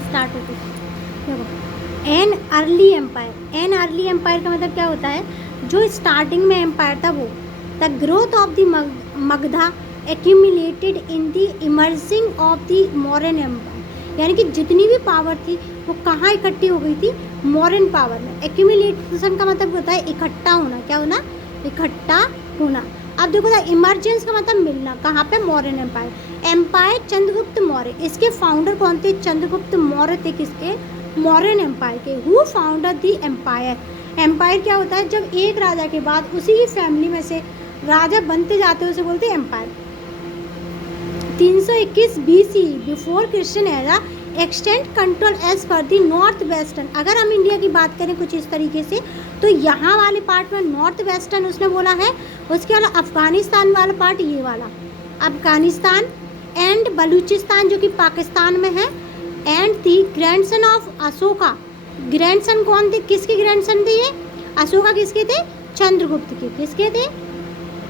Start होती है। देखो, एन अर्ली एम्पायर का मतलब क्या होता है, जो स्टार्टिंग में एम्पायर था वो। The growth of the Magadha accumulated in the emerging of the modern empire, यानी कि जितनी भी पावर थी वो कहाँ इकट्ठी हो गई थी, मॉडर्न पावर में। एक्यूमुलेशन का मतलब होता है इकट्ठा होना, क्या होना, इकट्ठा होना। अब देखो द इमर्जेंस का मतलब मिलना, कहाँ पे, मौर्यन एम्पायर। एम्पायर चंद्रगुप्त मौर्य, इसके फाउंडर कौन थे, चंद्रगुप्त मौर्य थे, किसके, मौर्यन एम्पायर के। Who founder the empire, empire क्या होता है, जब एक राजा के बाद उसी की फैमिली में से राजा बनते जाते हैं उसे बोलते हैं empire. 321 BC before Christian era extend control as पर दी नॉर्थ वेस्टर्न। अगर हम इंडिया की बात करें कुछ इस तरीके से, तो यहाँ वाले पार्ट में नॉर्थ वेस्टर्न उसने बोला है, उसके अलावा अफगानिस्तान वाला पार्ट ये वाला, अफगानिस्तान एंड बलूचिस्तान जो कि पाकिस्तान में है। And the grandson of Ashoka, grandson कौन थे, किसके ग्रैंडसन थे ये, अशोका किसके थे, चंद्रगुप्त के, किसके थे,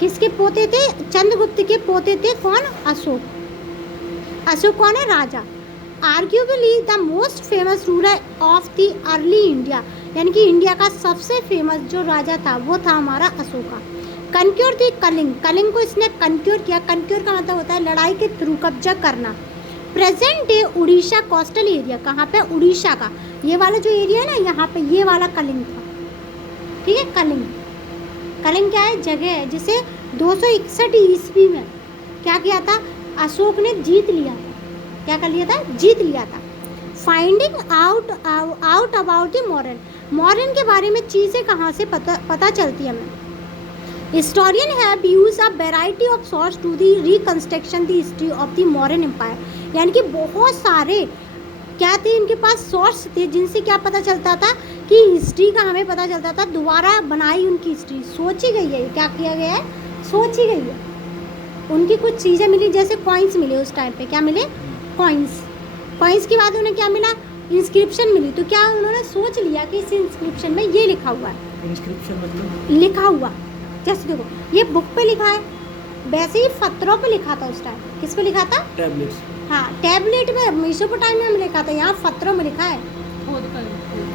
किसके पोते थे, चंद्रगुप्त के पोते थे, कौन, अशोक। अशोक कौन है, राजा। Arguably the most famous ruler of the early India, यानी कि इंडिया का सबसे फेमस जो राजा था वो था हमारा अशोका। कनक्योर दी कलिंग, कलिंग को इसने कनक्योर किया। कनक्योर का मतलब होता है लड़ाई के थ्रू कब्जा करना। Present day Orissa coastal area, कहाँ पे, उड़ीसा का ये वाला जो एरिया है ना, यहाँ पे ये वाला कलिंग था, ठीक है। कलिंग, कलिंग क्या है, जगह है जिसे 261 ईस्वी में क्या किया था, अशोक ने जीत लिया था। क्या कर लिया था, जीत लिया था। Finding out about the modern, modern के बारे में चीज़ें कहाँ से पता चलती है हमें। Historian have used a variety of source to the reconstruction the history of the modern empire, यानी कि बहुत सारे क्या थे इनके पास सोर्स थे जिनसे क्या पता चलता था कि हिस्ट्री का हमें पता चलता था, दोबारा बनाई उनकी हिस्ट्री, सोची गई है, क्या किया गया है, सोची गई है। उनकी कुछ चीज़ें मिली, जैसे कॉइन्स मिले उस टाइम पे, क्या मिले, कॉइन्स। कॉइन्स के बाद उन्हें क्या मिला, इंस्क्रिप्शन मिली। तो क्या उन्होंने सोच लिया कि इस इंस्क्रिप्शन में ये लिखा हुआ है, इंस्क्रिप्शन मतलब लिखा हुआ, जैसे देखो ये बुक पे लिखा है, वैसे ही पत्थरों पे लिखा था उस टाइम। किस पे लिखा था, टैबलेट्स, हाँ टैबलेट में, मेसोपोटामिया में लिखा था, यहाँ पत्थरों में लिखा है।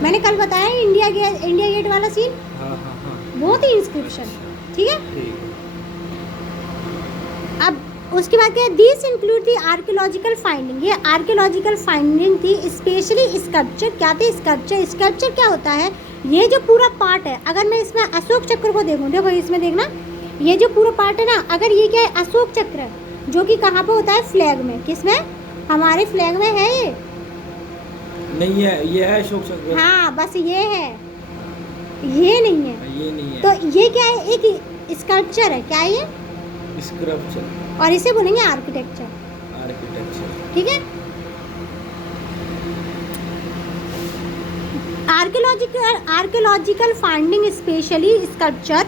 मैंने कल बताया इंडिया गेट वाला सीन, वो थी इंस्क्रिप्शन, ठीक है। अब उसके बाद क्या है, this include the archaeological finding, ये आर्कियोलॉजिकल फाइंडिंग थी, स्पेशली स्कल्पचर। क्या थे, स्कल्पचर। स्कल्पचर क्या होता है, ये जो पूरा पार्ट है, अगर मैं इसमें अशोक चक्र को देखूँ, देखो इसमें देखना, ये जो पूरा पार्ट है ना, अगर ये क्या है, अशोक चक्र है, जो कि कहाँ पे होता है, फ्लैग में, किसमें, हमारे फ्लैग में है ये नहीं है, ये है अशोक चक्र, हाँ बस ये है, ये नहीं है, ये नहीं है। तो ये क्या है, एक स्कल्पचर है, क्या है ये, स्कल्पचर, और इसे बोलेंगे आर्किटेक्चर, आर्किटेक्चर, ठीक है। Archaeological finding specially sculpture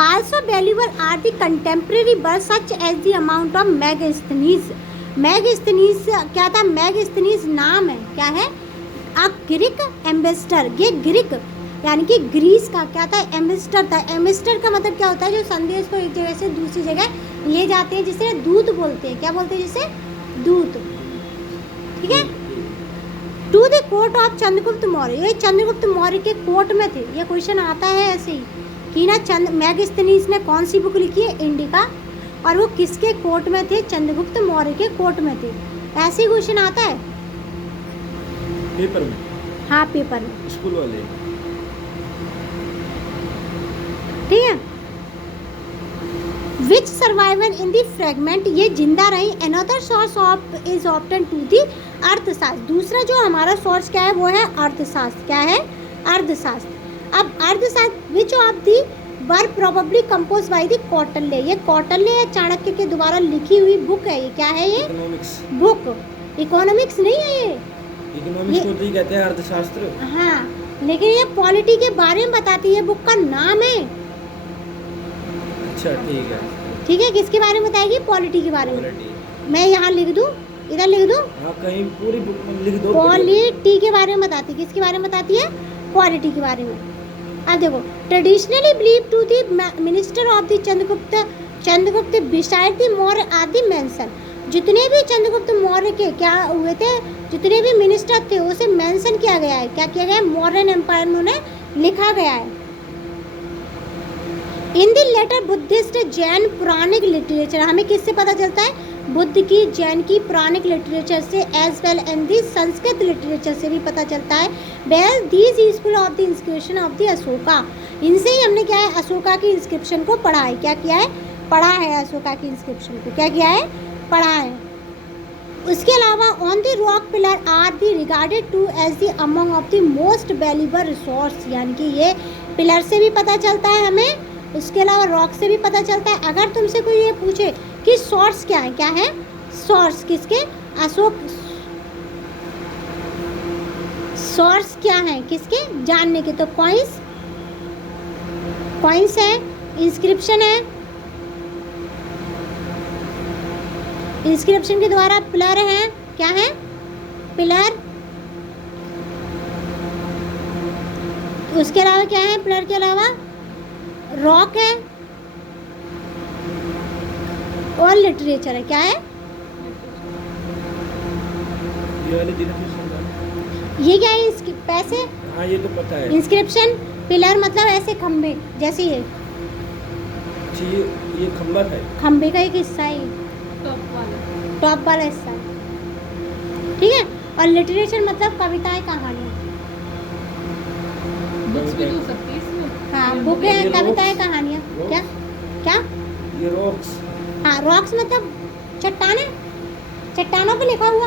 also valuable are the contemporary birth such as the amount of Megasthenes. Megasthenes क्या था, मेगास्थनीज नाम है, क्या है, अ ग्रीक एम्बेसडर, ये ग्रीक यानी कि ग्रीस का क्या था, एम्बेसडर था। एम्बेसडर का मतलब क्या होता है, जो संदेश को एक जगह से दूसरी जगह ले जाते हैं, जिसे दूत बोलते हैं, क्या बोलते हैं, जिसे दूत, ठीक है। To the court of Chandragupta Maurya, ये चंद्रगुप्त मौर्य के कोर्ट में थे। ये क्वेश्चन आता है ऐसे ही कि ना मेगास्थनीज ने कौन सी बुक लिखी है, इंडिका, और वो किसके कोर्ट में थे, चंद्रगुप्त मौर्य के कोर्ट में थे। ऐसे ही क्वेश्चन आता है पेपर में, हाँ पेपर में, स्कूल वाले, ठीक है। विच सर्वाइवल इन दी फ्रेगमेंट, ये जिंदा रही। Another source of is often to the Arthashastra, दूसरा जो हमारा सोर्स क्या है वो है अर्थशास्त्र, क्या है, अर्थशास्त्र। अब अर्थशास्त्र which of the were probably compose by the Kautilya, ये कौटिल्य या चाणक्य के द्वारा लिखी हुई बुक है, ये क्या है, ये इकोनॉमिक्स, बुक, इकोनॉमिक्स नहीं है ये, इकोनॉमिक्स को तो ही कहते हैं अर्थशास्त्र, हाँ, लेकिन ये पॉलिटी के बारे में बताती है, बुक का नाम है, अच्छा ठीक है, ठीक है। किसके बारे में बताएगी, पॉलिटी के बारे में। पॉलिटी, मैं यहाँ लिख दूँ, इधर लिख दूँ, हाँ कहीं पूरी बुक में लिख दो, पॉलिटी के बारे में बताती है, किसके बारे में बताती है, पॉलिटी के बारे में। अब देखो, traditionally believe to the minister of the Chandragupta beside the Maurya आदि मेंशन, जितने भी चंद्रगुप्त मौर्य के क्या हुए थे, जितने भी मिनिस्टर थे उसे मेंशन किया गया है। क्या किया गया है? मौर्यन एम्पायर में उन्हें लिखा गया है। In the letter Buddhist Jain Puranic literature, हमें किससे पता चलता है? बुद्ध की, जैन की पुराणिक लिटरेचर से, as well and the Sanskrit literature से भी पता चलता है। Well these useful of the inscription of the Ashoka, इनसे ही हमने क्या है? अशोका की इंस्क्रिप्शन को पढ़ा है। क्या किया है? पढ़ा है अशोका की इंस्क्रिप्शन को। क्या किया है? पढ़ा है। उसके अलावा on the rock pillar are the regarded to as the among of the most valuable resource, यानी कि ये पिलर से भी पता चलता है हमें, उसके अलावा रॉक से भी पता चलता है। अगर तुमसे कोई ये पूछे कि सोर्स क्या है, क्या है सोर्स किसके? अशोक, सोर्स क्या है किसके? जानने के, तो कॉइंस, कॉइंस है, इंस्क्रिप्शन है, इंस्क्रिप्शन के द्वारा पिलर है, क्या है? पिलर। उसके अलावा क्या है? पिलर के अलावा रॉक है और लिटरेचर है। क्या है? ये वाले दिन फिर समझा। ये क्या है? इसकी पैसे, हाँ ये तो पता है। इंस्क्रिप्शन, पिलर मतलब ऐसे खंबे जैसे ये अच्छा, ये खंबा है। खंबे का एक हिस्सा है, टॉप वाला हिस्सा है, ठीक है। और लिटरेचर मतलब कविताएं, कहानियाँ। बुक्स भी तो सकती है इसमें। हाँ, बुक है, ये कविताएं, rocks, कहानियाँ। rocks। क्या क्या? ये रॉक्स। हाँ, रॉक्स मतलब चट्टाने, चट्टानों पे लिखा हुआ।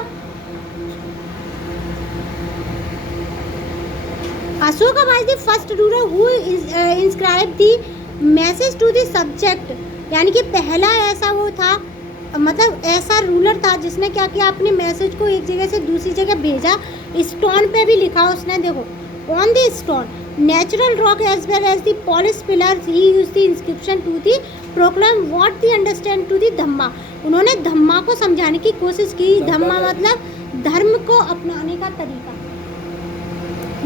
Ashoka was the first ruler who inscribe the message to the subject, यानी कि पहला ऐसा वो था, मतलब ऐसा रूलर था जिसने क्या किया? अपने मैसेज को एक जगह से दूसरी जगह भेजा। स्टोन पे भी लिखा उसने, देखो, on the stone natural rock as well as the polish pillars he use the inscription to the proclaim what the understand to the Dhamma, उन्होंने धम्मा को समझाने की कोशिश की। धम्मा मतलब धर्म को अपनाने का तरीका,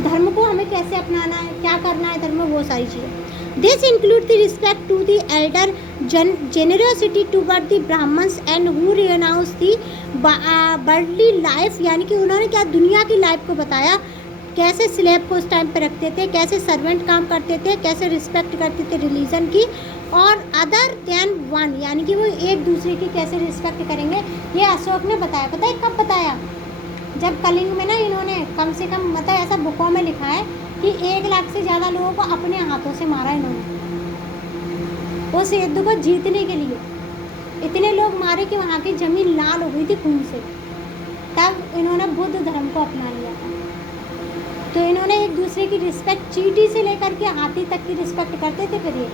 धर्म को हमें कैसे अपनाना है, क्या करना है धर्म में, वो सारी चीज़ें। This include the respect to the elder, generosity toward the Brahmans and who renounce the worldly life, यानी कि उन्होंने क्या? दुनिया की लाइफ को बताया, कैसे स्लेब को उस टाइम पे रखते थे, कैसे सर्वेंट काम करते थे, कैसे रिस्पेक्ट करते थे रिलीजन की, और अदर देन वन, यानी कि वो एक दूसरे की कैसे रिस्पेक्ट करेंगे, ये अशोक ने बताया। पता है कब बताया? जब कलिंग में ना इन्होंने कम से कम, मतलब ऐसा बुकों में लिखा है कि 1 लाख से ज़्यादा लोगों को अपने हाथों से मारा इन्होंने, उस युद्ध को जीतने के लिए। इतने लोग मारे कि वहाँ की ज़मीन लाल हो गई थी खून से, तब इन्होंने बुद्ध धर्म को अपना लिया था। तो इन्होंने एक दूसरे की रिस्पेक्ट, चींटी से लेकर के हाथी तक की रिस्पेक्ट करते थे। फिर ये